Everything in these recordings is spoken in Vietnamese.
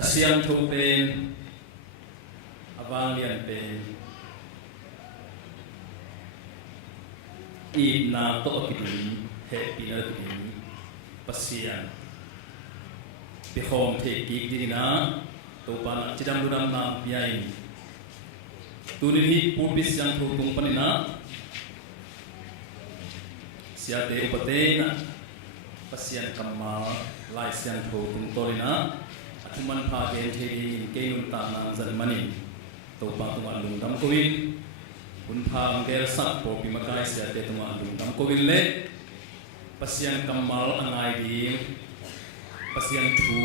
อาเซียนทูเป็นอวางเรียนเป็นอีนาโตกินเฮปีนากินปัสยานไปโฮมเทกิกดีนะตัวปานจิดำดูดำน้ำพิยัยตัวนี้พูดบิสยังทูตุงปนินะเสียเตอุปเตนะปัสยานกัมมาลายเสียงทูตุงตัวนี้นะทุมันพาเกณฑ์ที่เกณฑ์ตานาจันมันีตัวปางตัวลุงดำกวินคุณพามเกลสักพอพิมพ์กายเสียเตตัวลุงดำกวินเล่ปัสยันกัมมาลอันไงดีปัสยันทู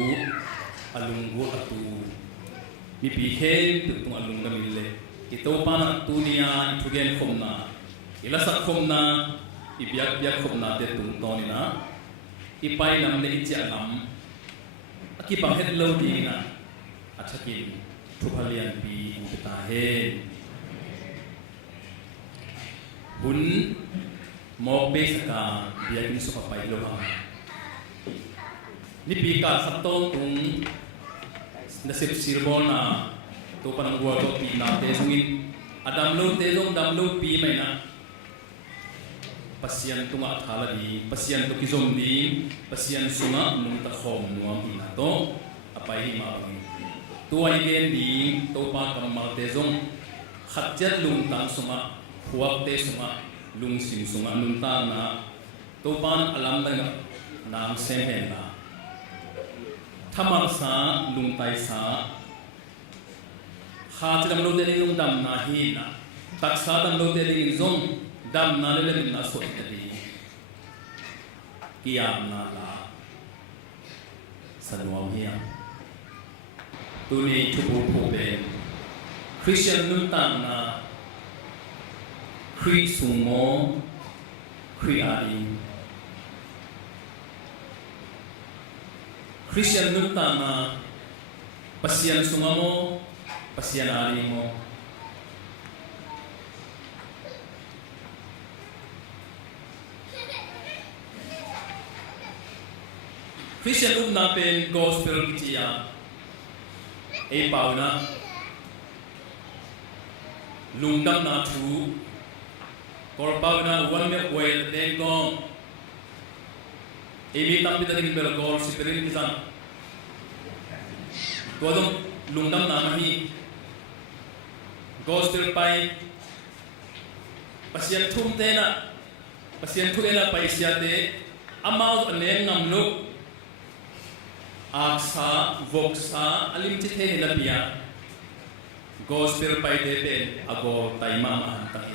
อลุงวัวตูมีปีเห็นตัวลุงดำมินเล่ที่ตัวปางตัวนี้ทุเกณฑ์คมนาอิลาสักคมนาอิบยักยักคมนาเตตุงตอนี่นะอิไปนำเนอิจานำกี่บางเหตุเล่าดีนะอาจจะกินทุพเลียนปีอุปตาเฮหุ่นมอเปสกาเบียกินสุขไปโลหะนี่ปีกาสัตโต้ตุงนัสิบสิบอนาตัวปนังวัวตัวปีนาเตซุงินอดัมโลเตซงดัมโลปีไม่นะpasien tunga thala di pasien to kizom di pasien sunga nung ta khom nuam ina to apai ma ngi tuai gen di to pa kamal te zong khatjat lung tang sunga huak te sunga lung sim sunga nun ta na to pan alam da nam sem he na thamar sa lung tai sa kha cham lo te ni lung dam na hi na tak sa dam lo te ni zongดำนาเล่นนาสวยดีกิยามนาลาสนวมเฮียตัวนี้ชุบผูเป็นคริสเตียนนุ่นตามนาคริสสุโมคริอารีคริสเตียนนุ่นตามนาปัสยันสุโมปัสยันอารีโมคริสเตียนอุ้มนาเป็นกอสเปลกิจยาเอเปานะลุงดำนาทูกอลเปานะวันเมียเวลเดงกองเอมีตั้งพิจารณาเบลกอลสิเปรินกิจันตัวต้องลุงดำนามาฮีกอสเปลไปปัสยันทุ่มเตนะปัสยันทุ่มเตนะไปเสียเตอามาอันเลี้ยงงำลุกอาสาโวกษาอลิมจิตเฮลเบียกอสเปลไปเดเป็นอากอไตมามาหันตะเฮ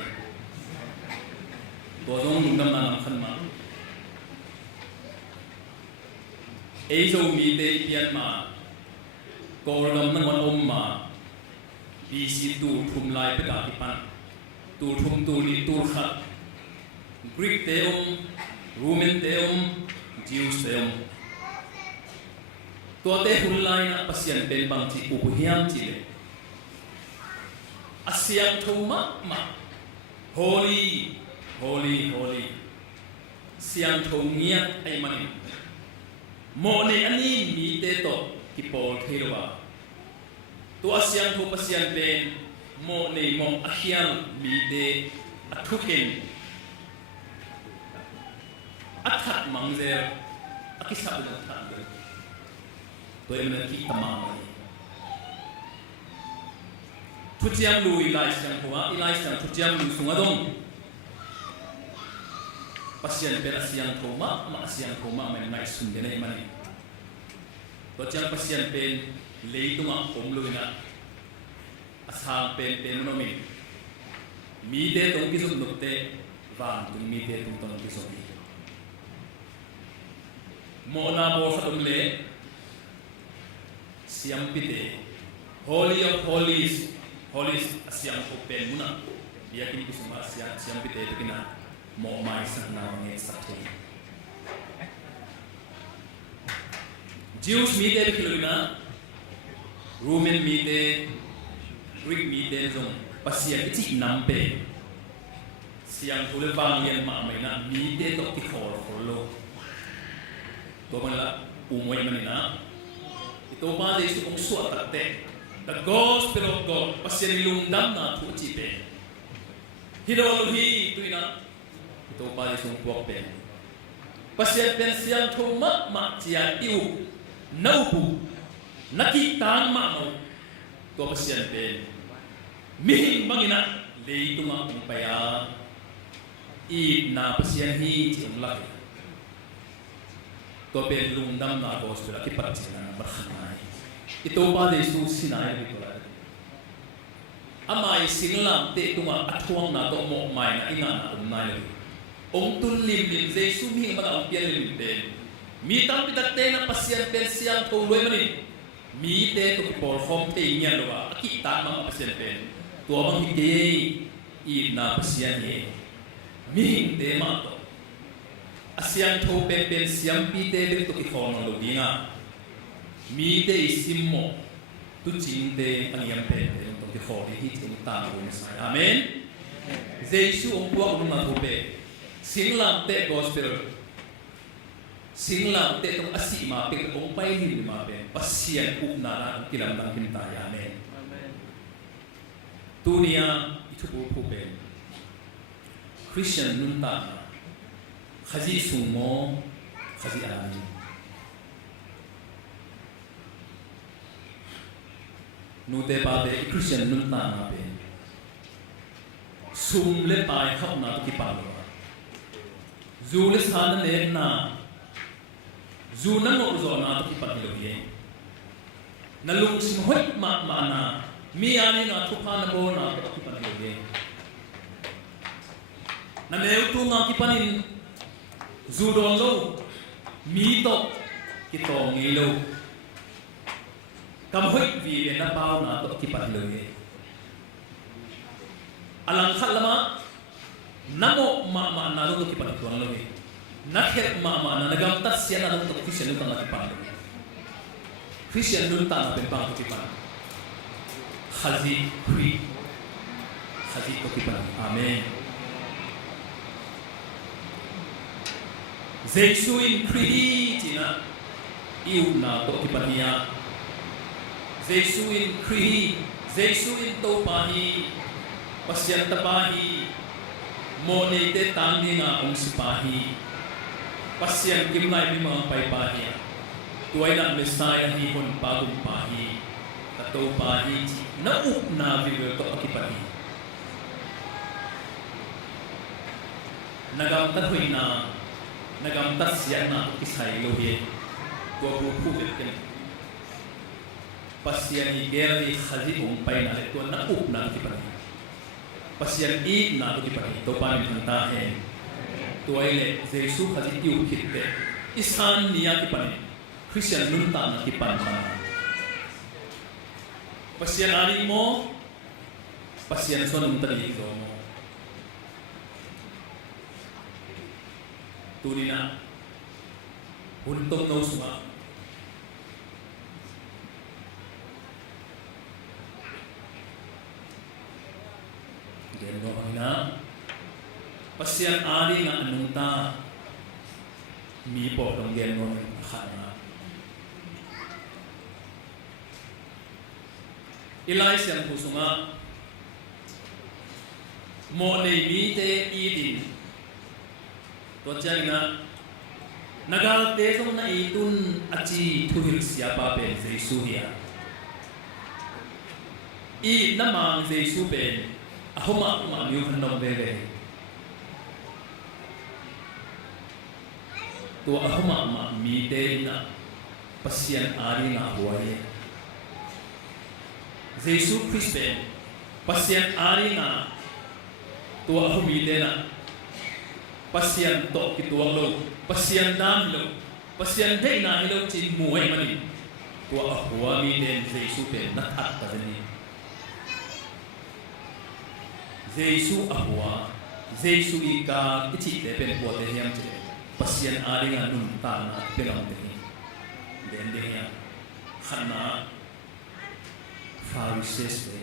ตัวจงลุงดำนานำขันมาเอโจมีเดเปียนมากอลดำนั้นวันอมมาบีซีตูทุมลายไปกาติปันตูทุมตูลีตูขัดกรีกเตอมรูเมนเตอมจิวเตอมตัวเตหุลไลนะปัสยันเป็นบางทีอุปหิยมจีเลอาเซียนทุมะมะ holy holy holy เสียงทุงเงียไอมันโมเนอันนี้มีเตโตกิปอลเทรวาตัวเสียงทุปัสยันเป็นโมเนมองอาเฮียมมีเตอัทุเกนอัฐัดมังเซออากิสับอัฐัดตัวเองนั้นคิดตามมาทุกอย่างลุยไล่เสียงหัวไล่เสียงทุกอย่างลุยสุงอดงปัสยันเป็นเสียงโทมามาเสียงโทมามันไม่สุนเดนเอมันตัวอย่างปัสยันเป็นเลตุมาผมลุยนะอาสาเป็นโนมิมีเดตรงที่สุดนุกเตวันตรงมีเดตรงที่สุดโมนาโบสตุมเลsiang pite holy of holies holies siang open muna dia kini kusuma siang pite itu kena mau mai sana nge sakti Jews mite bikilina Roman mite Greek mite zong pasian iti nampe siang tule bang yan ma mai na mite to ki khol kholo to man la umoy man na ito pa Jesu kung suatate the gospel of God pasyan lungdam na thu chi pe hirolohi tuina ito pa Jesu puak pe pasyan pen siang thu ma chia iu naupu nakitang ma mo to pasyan pe mihing bangina leitunga umpaya i na pasyan hi chi umlaki to pen lungdam na gospel ki patchina barhanai ito pa Jesu sinai ko la amai singlam te tunga athuang na to mo mai na ina na umnai le ong tun lim Jesu mi ma ang pian lim te mi tam pitak te na pasyan pen siang tho loi mani mi te to por form te nya lo ba ki ta ma pasyan pen to bang hi te i na pasyan ni mi te ma to asian tho pen siam pi te le to ki khon lo dinga mi te isimmo tu ching te angiam pen to ki khon hi chung ta lo sai amen Jesu ong kwa ong ma tho pe singlam te gospel singlam te tong asima pe ong pai ni ma pe pasian up na na kilam dang kin ta amen tunia itu pu pe Christian nun ta khazi sumo khazi alani nu te pa de Christian nun ta na pe sum le pai khap na ki pa lo zu le san ne na zu na no zo na ki pa lo ye na lung sim hoi ma na mi ani na thu pa na bo na ki pa lo ye na meu tu na ki panin zu don lo mi to ki to ngi lo kam hoi vi na pau na to ki pa lo ye alang khat lama namo ma na lo ki pa to lo ye nakher ma na nagam tas sia na to Christian ta na ki pa lo Christian nun ta na pe pa ki pa khazi khui khazi to ki pa amen Jesu in Christ na iu na to ki pa niya Jesu in Christ Jesu in to pa hi pasyan tapahi mo ne te tang ni nga ong sipahi pasyan kimlai mi mga paipahi tuay na Messiah hi hon pagum pahi tato pahi na up na vivel to akipahi nagam tathoy na nagam tasya na kisay lohe tua buku ken pasyan hi geri khazi ong pai na tua na up na akipahi pasyan i na to kipahi to pa ni thanta he tuaile Jesu khazi tiu khitte isan niya kipani Christian nun ta na kipan pa pasyan ari mo pasyan so nung tali ko mo turina huntong no suma Gendo na pasyan ari nga anong ta mi po tong gendo ng khana Elijah pusunga mo nei mi te idin to changa nagal te song na itun achi thuhil sia pa pe Jesu hiya i namang Jesu pe ahoma ma miu khandom bebe to ahoma ma mi te na pasyan ari na huai Jesu Christe pasyan ari na to ahumi te na pasyan to kituang lo pasyan dam lo pasyan dei na ilo chin muai mani to ahwami te Jesu pe na at ta ni Jesu ahwa Jesu ika ichi te pen po te hiam che pasyan ari nga nun ta na pelam te den de hiam khana Pharisees te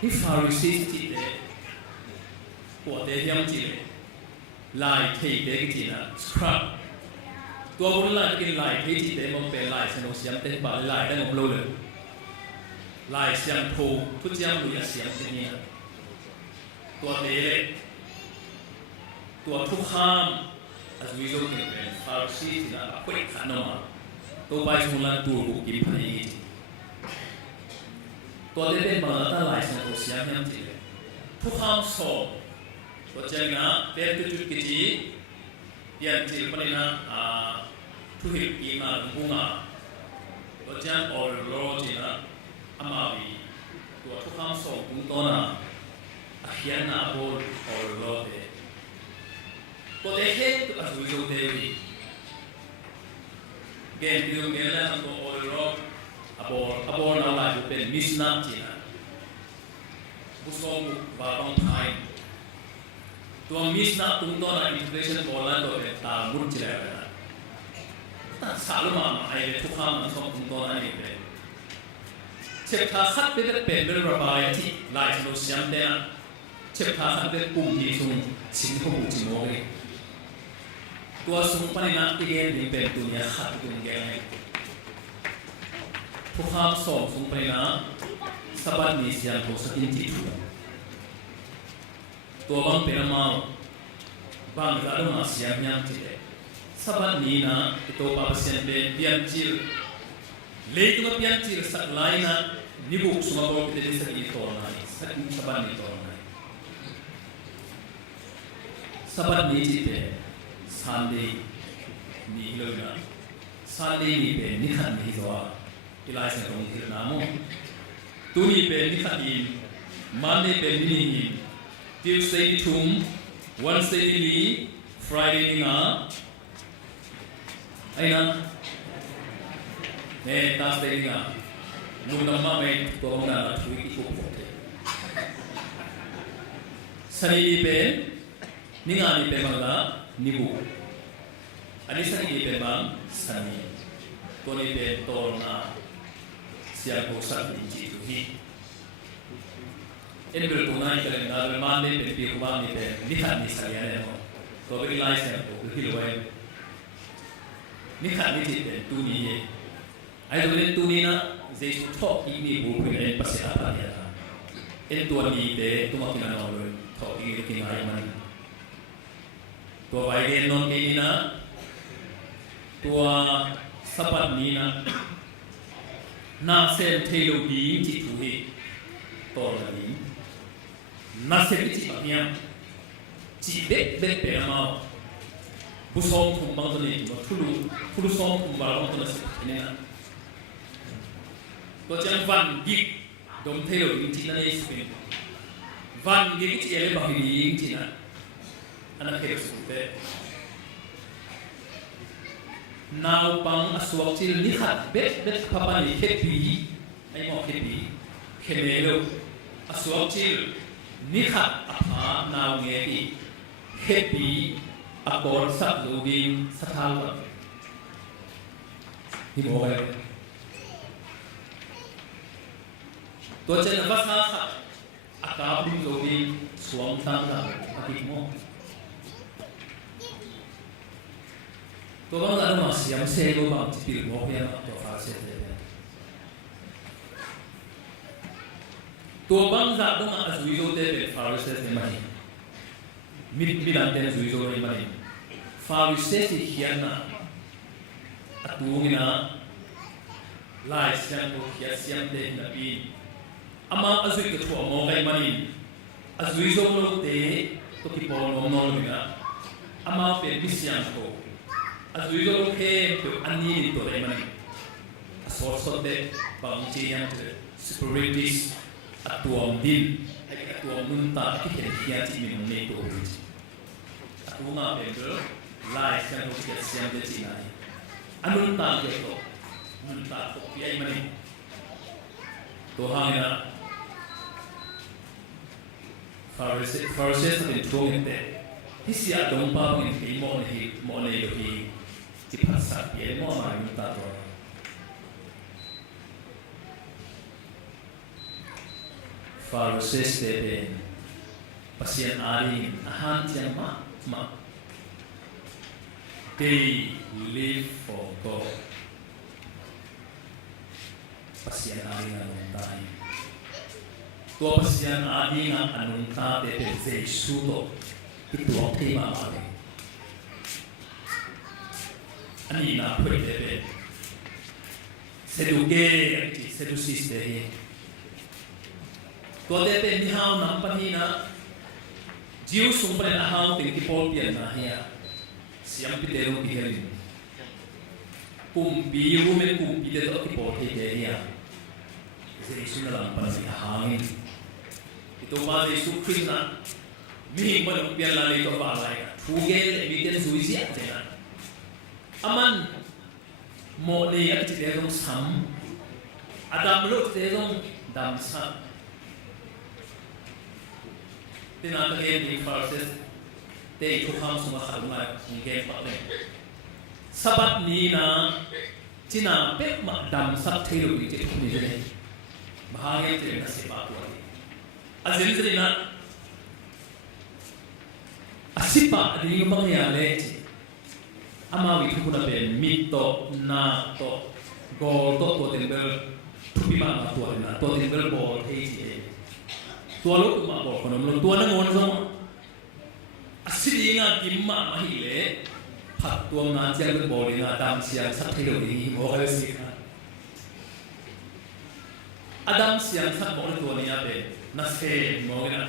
hi Pharisees ti te po te hiam chi lai thei te ki na scrap ตัวบุญลายกินลายที่จีเตมันเป็นลายสนุกเสียงเต็มปากลายได้งบโลเลยลายเสียงถูกทุกเสียงดูอย่างเสียงที่นี่ตัวเตะตัวทุกข้ามอาจจะวิจารณ์เป็นฟาร์ซีที่น่าคุยขันมาตัวไปชมลันตัวบุกินพันธุ์ตัวเตะเป็นบางตาลายเสียงตัวเสียงยังจีทุกข้ามสอบตัวเจ้าหน้าเป็นจุดกิจyang ciri paling tuhir ina bunga, macam orang cina amawi, tua tukang sok buntona, akhirnya abor orang deh. Kau deh tu asal dewi, gen itu genlah tu orang abor nama itu pen misna cina, busok babang thai. Tuang misna tunggu na integration bola tu ta murc cila. Ta selalu mama ayat tukang masuk tunggu na ni pe. Cek tahat betul betul berapa ti lai selu siam dena. Cek tahat betul hitung singkong cimoge. Tua sumpan ina igen ni pe dunia hat dunia. Tukang sok sumpan ina sabat ni siam tu sakin titu. Tua bang penamau, bang kalau masih yang tidak, sahabat Nina itu pasien piancil, leitu piancil sak lainnya nibuk semua orang kita disini tornai, sahabat ni tornai, sahabat ni cite, sandi ni hilangnya, sandi ni pe nikah ni doa, ilai senong hilangmu, tu ni pe nikahin, mandi pe ninihin. Tuesday tum, Wednesday ni, Friday ni nga, ay na, Thursday ni nga, nung naman may tuwang na tuwing ikupote. Sa nilipe, ni nga nipe mga nibu. Ani sa nilipe bang sani, to nipe tol na siya po sa nilipe. Ini berhubungan dengan dalam mandi berpihubang ni pe nikah ni saya ni mo. Kau beri license aku berhiluai. Nikah ni cipta tu ni ye. Ayo tu ni na zesu thok ini bukan ni pasti apa dia. Ini tuan ni pe tu makin orang thok ini kita ayam mana. Tua bayi non ini na tua sapat ni na nasem telu di citu he tol ni. Nasib itu macamnya, cibet berperamau, busong kumbang tu ni, tulu song kumbang tu nasib ini na. Kau jangan van gig, dom telo ini cina ni sepin, van gig itu ialah bahiri ini cina, anak kecil seperti. Nau pang aswak cil lihat bet papa ni happy, ayam happy, kemelo aswak cil. Nikah apa naungi happy akor sak lubing satawa hibuai tua cina bahasa akar lubing suam tangga akikmo tua bang ada masih yang selo bang cipil mo yang atau fase tua bangsa dong azuizo te Pharisees ni mani, midan te azuizo ni mani. Pharisees hiana, atungina, lai siang tu hias siang te nabi. Ama azui ke tua mo kai mani, azuizo lo te to kipol mo no mina. Ama pe bisiang tu, azuizo lo ke pe ani to te mani. Asor te bang ciang te spiritis. Atuam din, ay atuam munta, kikirkiya si minum neto. Atuam nga pendo, lai siya kukiyat siyang de sinay. Anong tagyo to? Munta ko, piyay manin. Tuhang na, Pharisees natin tuwing ite. Hisi atong pa pang hindi mo na ilohi, tipasak, piyay mo ang munta to. Pharisees te pasien ari ahan tiang ma they live for God. Pasien ari nga nung tayo. Tua pasien ari nga anong tayo pe Jesu to. Ito ang tema ari. Ani na pwede pe. Seduge, sedusiste. Tua te pe nihaw ng panina. Jiu sumpah na haw tingkipol pian na hiya. Siyang pitero pihirin. Kumpi rumen kumpi dito kipol hiya. Yesus na lang panasihangin. Ito pa Yesus Kristo na mihing manumpian lalay ito balay ka. Tugel, emitin suisi at tiyan. Aman, mo niya at titerong sam. Adam lo titerong damsam. Tinatagyan ni Farses, te ituhang sumasalungan ng gempa rin. Sabat ni na tinapit damsam tayo ito ni Jene. Bahaya itu yang nasib aku lagi. Azil itu na asipa di rumah yang leci. Amawi itu kuna ben mito na to gol to tembel pima tua na to tembel bol hei. Tua lu cuma bol kono lu tua na ngon sama. Asli ingat gimma mahile pat tua na siang bol ingat dam siang satrio ini bol sih. Adam siang sak mo ito niya be nase mo gina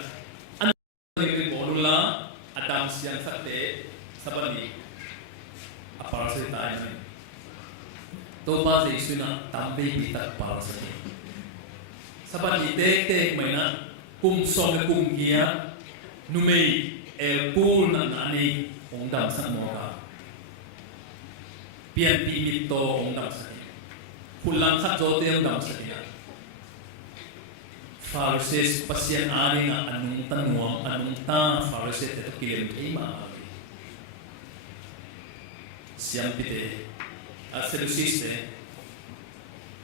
ano ni bolula Adam siang sak te sabani apar sa tayo ni to ba sa isu na tambe bitak para sa ni sabani te may na kumsong kumgiya numay pul na nani ong dam sak mo ka pian pi to ong dam sak ni kulang sak jote ong dam sak ni Pharisees pasien ari nga anong tanong anong ta Pharisees ito kilim kay maagi siyang pite at selusiste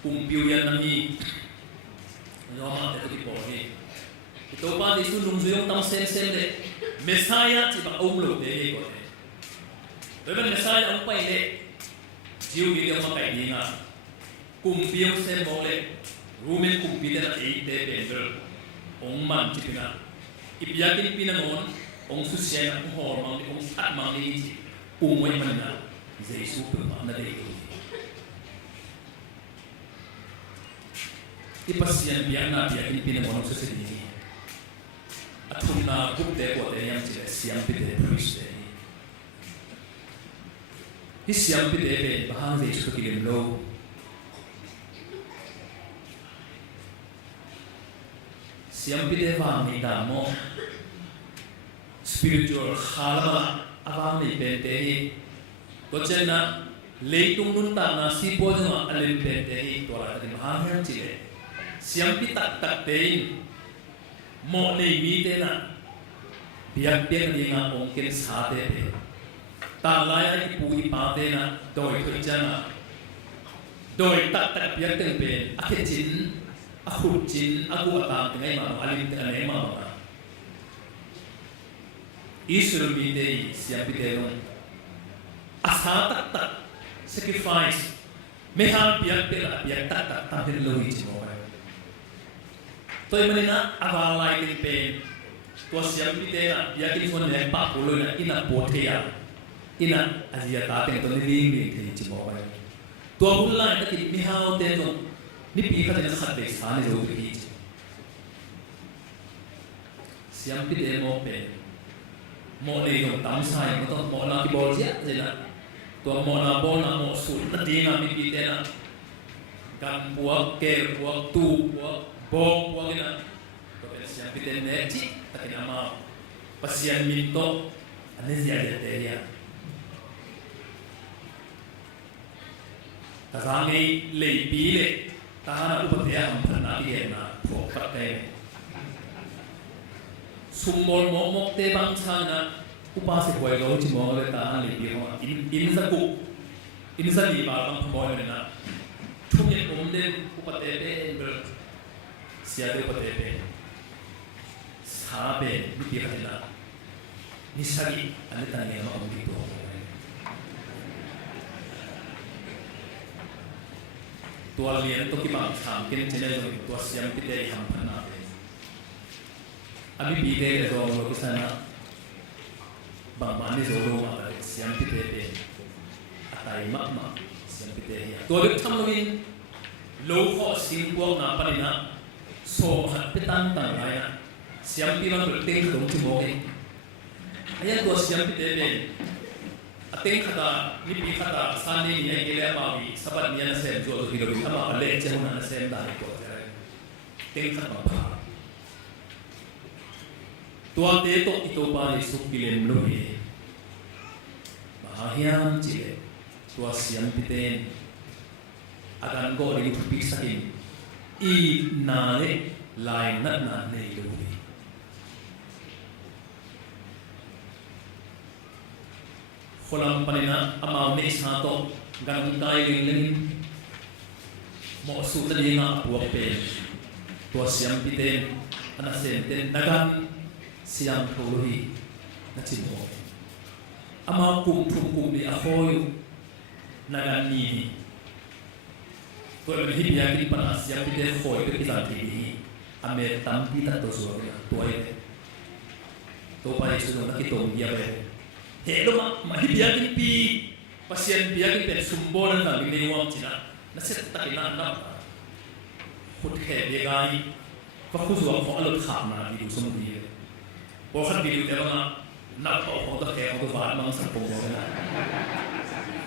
kumpiw yan nami ano mga ito tipo ito pa di sulong suyong tam sen de Messiah tiba umlo de ko pero Messiah ang paile jiw video makai nga kumpiw sen mole Rumen kumpida na 8 December ong man tipina ipiyakin pinangon ong susya na hormang ong atmang ni umay man na Jesu puma na dito ipasyan biyan na piyakin pinangon sa sini at kung na gupte ko tayo sila siyang pide Christe siyang pide bahang Jesu kilimlo Siang pide vang ni damo spiritual halama avang ni pente ko chena leitung nun ta na sipo jama alim pente to la di mahang chile siang pitak tak tein mo nei mi te na biak biak ni nga ong ken sa te pe ta lai ai pu i pa te na doi ko chana doi tak tak biak te pe akechin aku jin aku atang dengan imam alim dengan imam Israel bide siap bide dong asal tak tak sacrifice mehal biar tak tampil lohi cimo to imanina awalai kin pen to siap bide na biar kin mon ne pa pulo na ina pothea ina azia ta ten to ni ring cimo to hulai ta kin mehal ten dong ni pi ka na khat be sa ni zo bi siam pi de mo pe mo ne dong tam sai mo to mo na ki bol ja je na to mo na bol na mo su na di na mi pi te na kan puak ke puak tu puak bong puak na to pe siam pi de ne chi ta ki na ma pasian minto ane zia de ya ta rangi le pi le tahan upatya ampana di na phokate summol momok te bangsa na upase boy lo chi mo le tahan le bi ho in sa li ba bang boy na thumye omde upate pe ber sia de upate pe sa be bi ha na nisagi ane ta ne no ambi to ตัวเลียนตัวที่บางถามกินเช่นเดียวกันตัวเสียงพิเตยทำพันนาอันนี้ปีเตยจะโลกิสนะบางวันนี่จะรู้ว่าเสียงพิเตยอะไรมากมาเสียงพิเตยตัวเด็กทำนู่นโลกเขาสิ่งพวกนั้นปนินะโซ่หัดพิตันต่างไรนะเสียงพิมันเป็นเต็งตรงที่มองไอ้ยันตัวเสียงพิเตยเต็งขดานี่ปีขดาสานี่เนี่ยเกลี่ยมาวิสบัดเนี่ยนะเซมจวดที่เราทำมาเล็กเจ้าหน้าเซมได้ตัวเต็งขดาผ่าตัวเตโตอิโตปาริสุกิเลมลุยมหาเฮียมจิเลตัวเสียงพิเตนอาการก็ริบปิสักินอีนาเลลายนัดนาเลลุยคนลำปนินะอามาเนสนาโตกันหุ่นได้เรื่องหมอสุดที่งาปวกเป็นตัวเสียงพิเตนอันนั้นเสียงเต้นนักันเสียงโทรฮีนักจิโมอามาคุมทุกคุมดีอาโคยนักันนี่ตัวเป็นฮิปยากิปัญหาเสียงพิเตนโคยเป็นกิจการที่อเมริกันพิทักษ์ตัวส่วนตัวเองตัวไปสุดนักกิจตรงเดียบเห็นมั้ยมันที่biar kita pi pasien biar kita sumber dan bini uang cina nasi tak kena nak hut ke dia gani fokus uang kau alut kham na hidup semua dia bukan hidup dia nak kau tak kaya kau bahan bang sampung kau na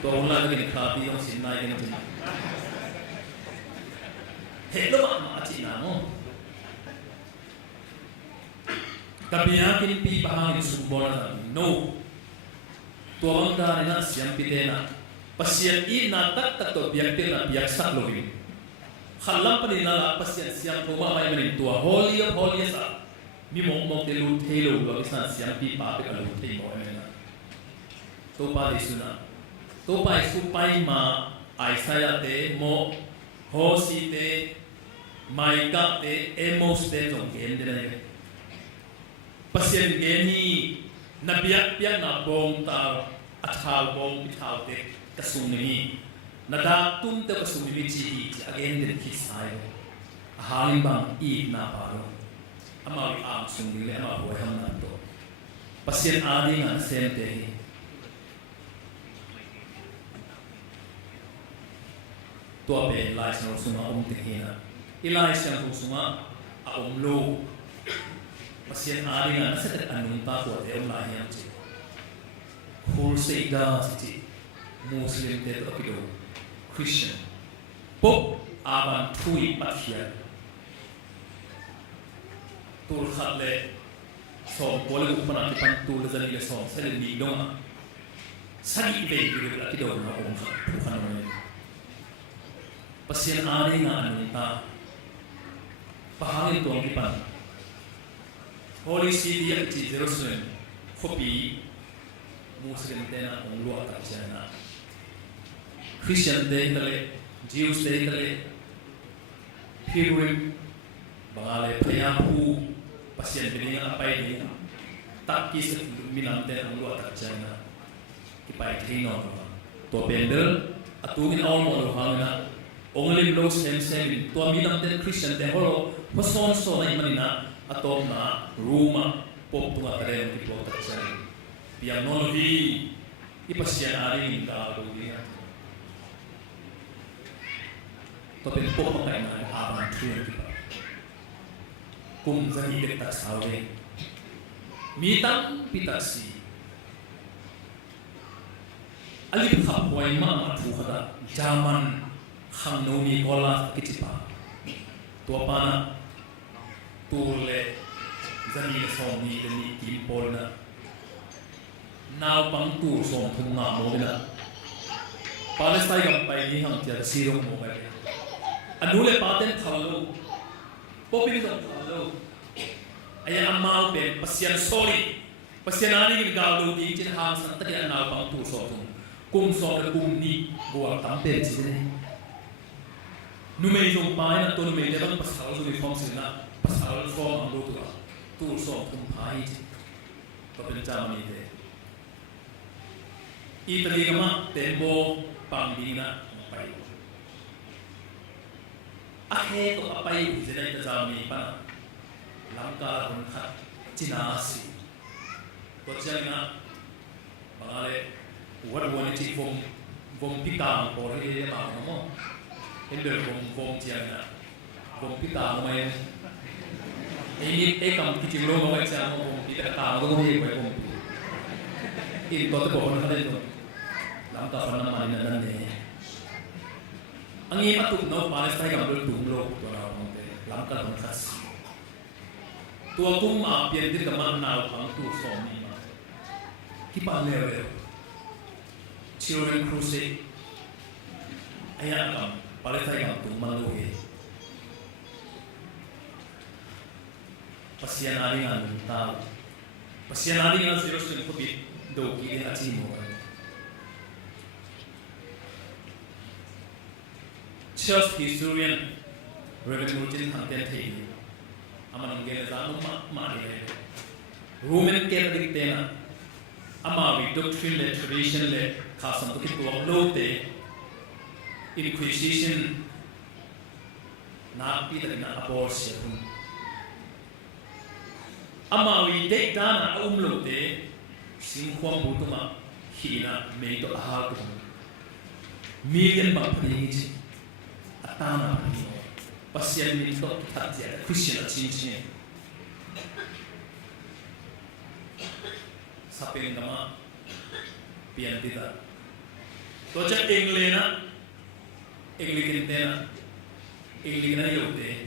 tu orang lagi ni khabi yang sinai yang cina ห็นมั้ยcina mo tapi yang kita pi bahan sumber dan noตัวบางดาเนี่ยนะเสียงพิเตนะปัสยันอีน่าตัดตัวเบียกเตนะเบียกสักลงขันลัมปนินะละปัสยันเสียงโทมาไม่มันตัวฮอลลี่สักมีมองเตลูเทลูเราอิสานเสียงปีปาเป็นลูเทมอยนะตัวปาดิสุนะตัวไปสุไปมาไอซายาเตโมโฮสิเตไมกาเตเอโมสเตจงเกมเดนเลยปัสยันเกนี่นับยักยักนับบงตาอัฐาวบงพิธาวเตกสุนีนัดาตุ้มเตกสุนีจีที่อาเกนเดนคิดสายหาลิมบังอีนาปาโรอามาวิอามสุนีเลอามาหัวทำนันโตปัสยันอาดีงานเซมเตหีตัวเป็นลายสังสุมาองค์เตหีนะอีลายสังสุมาอาองโลpasien hari na sa anong tako at yung lahiyan siya. Hulsega siya, Muslim teto kido, Christian. Pop aban tui pathiyan. Tulkhat le som wala ko pa natin pantul sa nila som sa nilidong sa ibig kido na pukan naman. Pasien hari na anong ta pahangin to ang ipan. Holy City at Jerusalem, Kopi, Muslim tena ang luar terjana, Christian tena, Jews tena, Pilgrim, bangale payahu, pasien beningan apa ini, tak kisah minam tena ang luar terjana, kipai tino, to pendel, atungin awal mo hangna, only blow sem to minam tena Christian tena holo, mason so na imanina. Atau na rumah pop tunga tereng di bawah terjadi. Biar nologi ipasyan hari ini kalau dia. Tapi pop makai mana aman tuan kita. Kum jadi kita sawe. Mitang pitasi. Alip kapwai ma tuha zaman hamnomi kola kicipa. Tua pana tule zani som ni de ni kimpol na naw pang tu som thung nga mo na Palestine kam pai ni ham tia sirong mo mai anule paten thalo popin so thalo aya amal pe pasyan sorry pasyanari gi galu di chin ha san ta ya naw pang tu so thung kum so de kum ni bo tam pe chi ne nu me jong pai na to nu me de bang pasal so ni phong sin na pasal form ang luto tu so kung pahit to pinjama ni de itali kama tembo pangbina pai ahe to apai zenai ta jami pa langka hun khat china si to changa bangale what one chi vom pita por he ma mo ender vom chiana vom pita mai ini kam kiching lo mai cha vom pita ta ko he ko vom in to te ko na de to langka pan na mani na ne angi matuk no Palestine kam dul tum lo to na mo te langka hun khas tua kum a pian dir kam na ang tu so ni ma ki pa le Children Crusade ayat kam Palestine kam tum man lo he pasian ari ngan ta pasian ari ngan zero sin ko bit do ki a chi mo Church historian Reverend Nugent Hanten Thei amanang ge za ma ni Roman Catholic tena ama we doctrine le tradition le khasam to ki to lo te inquisition na pi ta na abortion ama we de dana lo te sim khwam bu to ma hina me to a to million ba phi chi atana ni pasien ni to ta ja Christian chin chin sapeng kama pian tita to cha englena englikin tena englikna yote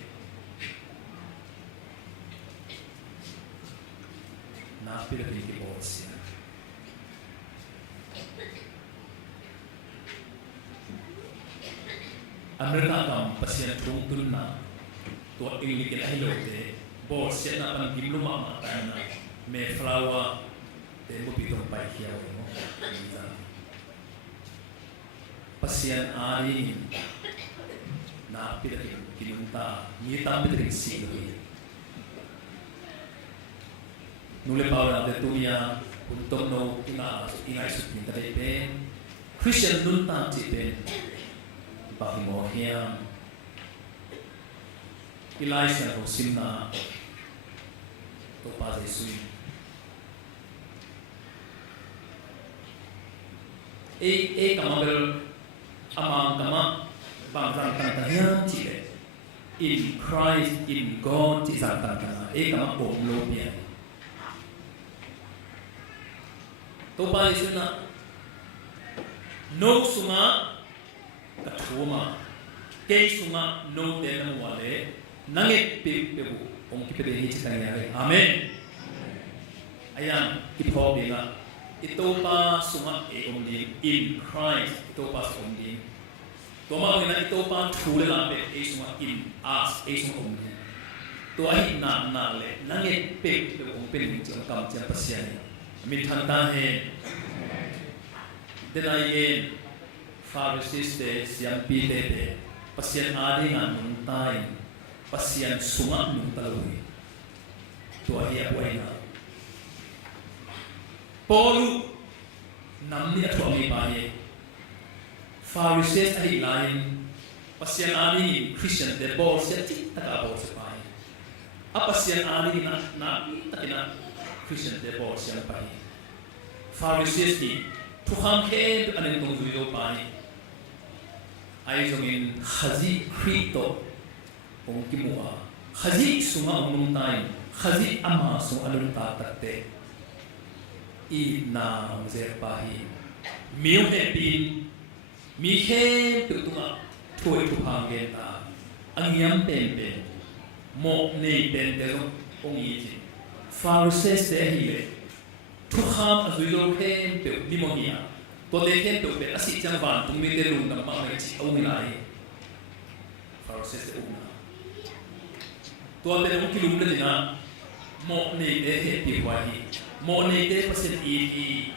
na pila ki bosia Amerika kam pasien tung tulna to englikin ay yote bosia na pan gimluma ma na me flower tempo pitong pai hiya mo pasian ari na pila kinunta ni ta pila si nule paula de tuya untuk no ina sutin tade pe Christian nunta ti pe bahimo hiya Elisha ko simna to pa Jesu kamabel amang kama bangzang tantanya chile in Christ in God chi sang tantanya kama bom lo pia to pa isuna no suma kathuma ke suma no te na wale nanget pe pe bu ong ki pe ni chi tanya amen ayan ipo binga ito pa suma omding in Christ ito pa omding toma ngina ito pa thule la pe suma in us suma omding to ai na le nange pe pe ong pe ni chang kam chang pasyan min than ta he denai Pharisees te siam pi te pasyan adi ngan nun tai pasyan suma nun talui to ai apoi na Paulu namni atwami baye Pharisees ai lain pasyan ani Christian de bol seti taka bol sepai apasyan ani na takina Christian de bol sian pai Pharisees ni tukham he anen tong zuido pai ai zongin khazi krito ong kimua khazi sunga ong tai khazi ama sung alun ta takte I na zer pahi miu he pin mi he tu tunga thoi tu hange ta angyam pen pen mo nei pen de ong yi ji Pharisees te hi le thu kham azuilo he pe limonia to de he pe asi chang van tung mi te lung tam pa mai chi au mi lai Pharisees te una to te ong kilum le na mo nei de he pi wa hi mo nei te pasen I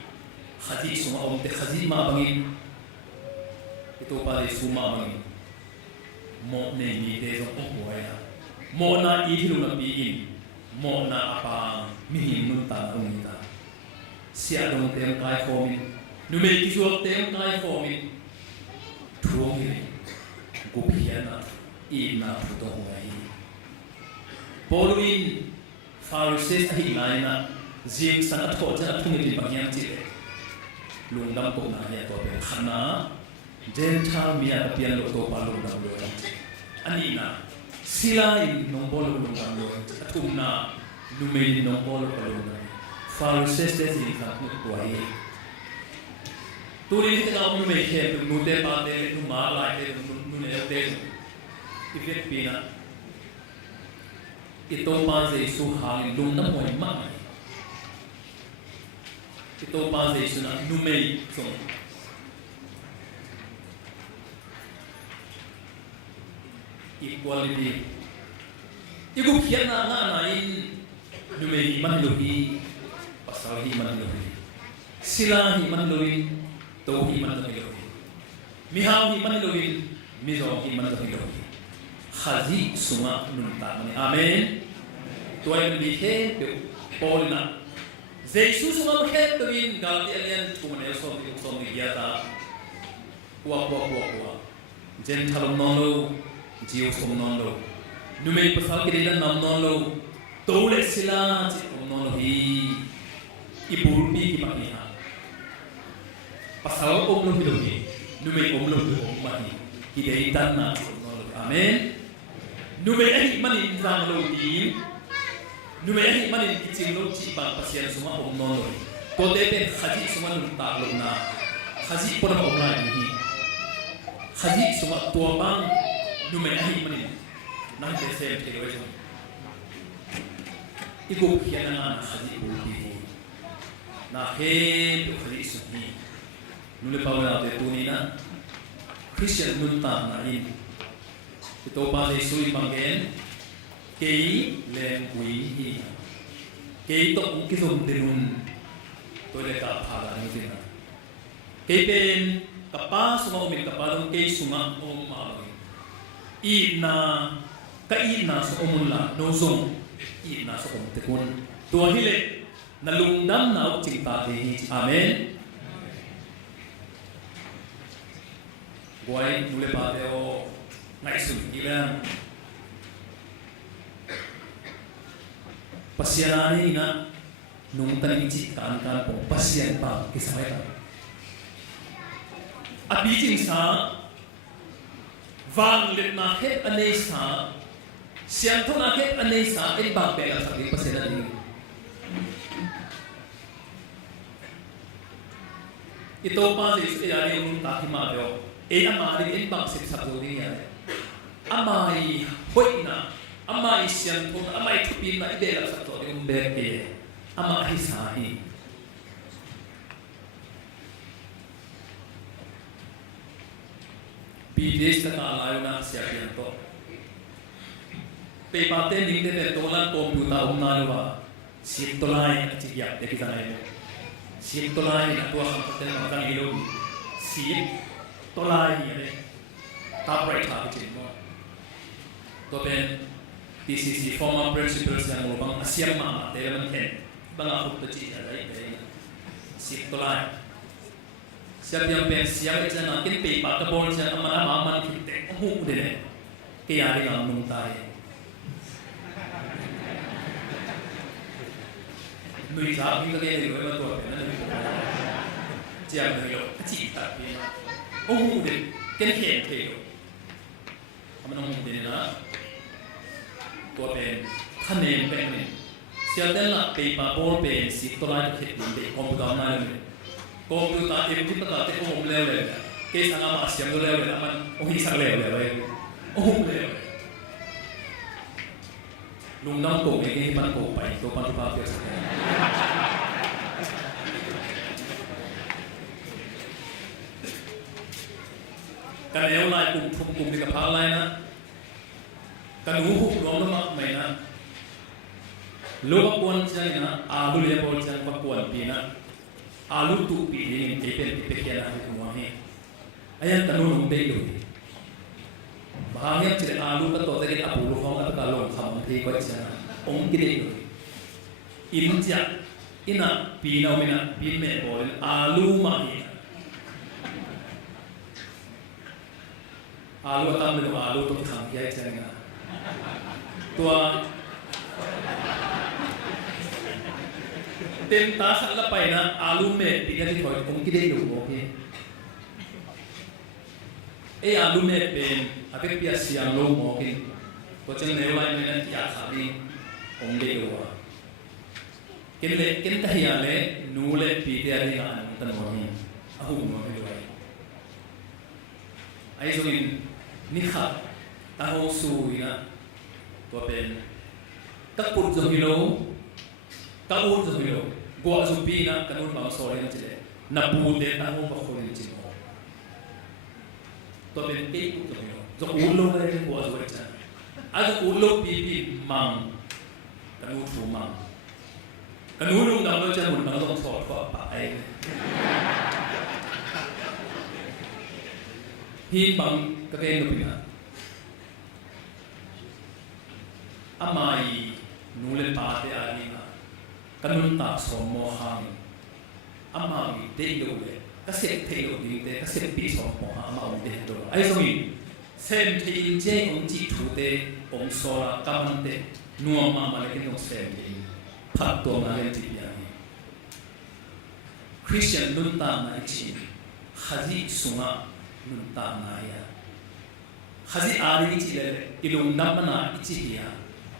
khazi suma om te khazi ma bangin ito pa le suma bangin mo nei ni te so ko ya mo na I hilu na pi in mo na apa mi nun ta ong ta sia dong te kai khomin nu me ki suak te kai khomin thuong ni gu phian na ina puto ngai Paulin Pharisees hi lai na jing sang atho cha thumi ti bangyam chi lungdam ko na ya to be khana Gentile mia pian lo to pa lungdam lo ani na sila in nombol lungdam lo atumna lumei nombol ko lungdam Pharisees te jing sang ku tuai turin te na lumei khe nu te pa te nu ma lai te nu ne te ifet pina ito pa Jesu hangin lungdam mo ma ito pa Jesu na lumei song equality igu khian na nga na in lumei man luhi pasal hi man luhi sila hi man luhi to hi man luhi mihaw hi man luhi mizo hi man luhi khazi sunga nun ta mani amen toy bi he de polna Jesu sunga he to in galatian tumane so ni yata wa Gentile non lo Jiu som non lo numei pasal kidida nam non lo tole sila chi non lo hi ibulpi ki pakiha pasal om lo hi numei om lo ma hi kidei tan na non lo amen numei ai mani rang lo di numei ai mani kiching lo chi ba pasien suma om non lo to de pe khaji suma lu ta lo na khaji pora om la hi khaji suma tua bang numei ai mani nang te sem te lo so iku khiana na khaji bulpi na he to khaji su ni nule pawla te tuni na Christian nun ta na in ito pa Jesu ipangen kei lem wi hi kei to ki som denun to le ka phala ni tina kei pen kapa suma umin kapa dong kei suma om ma i na ka i na so omun la no zong i na so om te kun to hile na lungdam na ching ta hi amen Guai nule pa deo ngai su ilang pasianani na nung tani chi kan po pasian pa kisai ta abi jing sa vang le na het anei sa siam thon na het anei sa in ba pe la sa di pasianani ito pa si yani nung ta hi ma deo ama ri in bang sip sap do ni ya amai hoina amai sian thon amai thupin na ide la sap do ni be ke ama hi sa hi pi des ta la na sia pian to pe pa te ning de to la computer um na lo wa sip to lai chi ya de ki ta lai sip to lai na to sam te ma ta ni lo sip tolai ni ta prai tha ki mo to ben TCC former principals yang lo bang asiam ma te man ken bang a uk chi ya dai be sip tolai siap yang ben siap cha na kin pe pa ka bol cha ma ma man ki te hu de ne ke ya ri ngam nung tai nui sa bi ka ke ri lo to pe na ni chia nui lo chi ta pe oh de ken khen the lo aman ong de na to pen thanem pen ne sia den la pe pa bol pen si to la khet ni de computer na le computer e ti ta te ko om le le ke sanga ma siam do le le aman o hi sang le le oh le lung nam ko ke ke pan ko pai to pan pa pe sa kan eo lai kum di ka pha lai na kan hu hu rom ma mai na lo ba kon chang na alu le bol chang pa kon pi na alu tu pi ni ke pe ke na ku ma he ayan kan no be do ba he chile alu ka to ta ke apu lo khong ka lo kham thi ko cha ong ki de do in cha ina pi na me na pi me bol alu ma he อาลูตั้มเลยอาลูตัวขังแย่จังนะตัวเต็มตาสักละไปนะอาลูเมดปีกันที่ถอยคงคิดได้ดูโอเคอาลูเมดเป็นอาเป็นพิเศษโลโมกินก็จังเนวายเมนันที่อาสาดีองเดียวกินเล่กินที่อะไรนูเล่ปีเดียร์งานตันโมนี่อาหูโมไม่ด้วยไอ้ส่วนนี่ครับตาหูสูยนะตัวเป็นกักปุ่นจะฮิโลกักอุ่นจะฮิโลกัวจะปีนะกันอุ่นบางส่วนนี่จะเลยนับปูเดตาหูบางคนจริงตัวเป็นเป๊กจะฮิโลจะอุ่นโลเลยกัวจะไว้จ้ะอาจจะอุ่นโลปีมังกันอุ่นฟูมังกันอุ่นลุงดำเราจะหมุนมันต้องถอดก็ปะไอ้ฮินบังก็เป็นลูกนะอามายีนูเลปาเตอาลีนะกันนุ่นตาสมโมหังอามายีเด็กดูเลยก็เสกเทโลดีเตก็เสกปีสมโมหังอามาเด็กดูไอ้สมิเซมเทอินเจองจีทูเตองโซลากามันเตนัวมามาเลกินองเซมเตพัดตัวมาเลติยานีคริสเตียนนุ่นตามาอิชิฮัจิสุงะนุ่นตามาเยาฮัจิอารีอิชิเลอิลุงดัมมานาอิชิเยา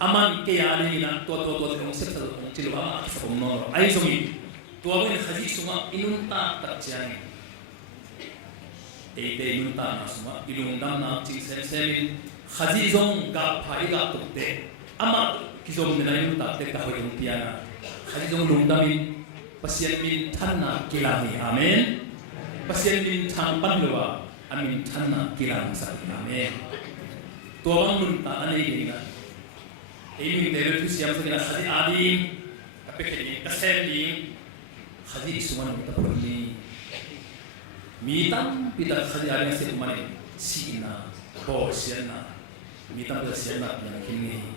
อามันเกียร์นี่นะตัวองเซปต์องจิลวาสมโนไอ้สมิตัวเป็นฮัจิสุงะอินุนตาตัดใจเอเดอินุนตานะสุงะอิลุงดัมนาจิเซนเซมินฮัจิซงกับพายกับตุเตอามาคิซงเนนัยนุนตาเตกับพายงพิอานะฮัจิซงลุงดัมินปัสยามินท่านนากิลามีอาเมนปัสยามินทางปันลัวอามินท่านนากิลามีสักอาเมนตัวบังนุนตาอันนี้นะini dari siapa saja hadis adim, tapi kini keseli hadis semua kita perlu mitam kita hadis adim semua ni sina, bosnya, mitam kita sina yang kini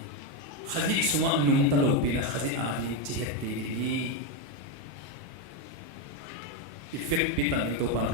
hadis semua nunta lopina hadis adim cihet ini efek kita itu pada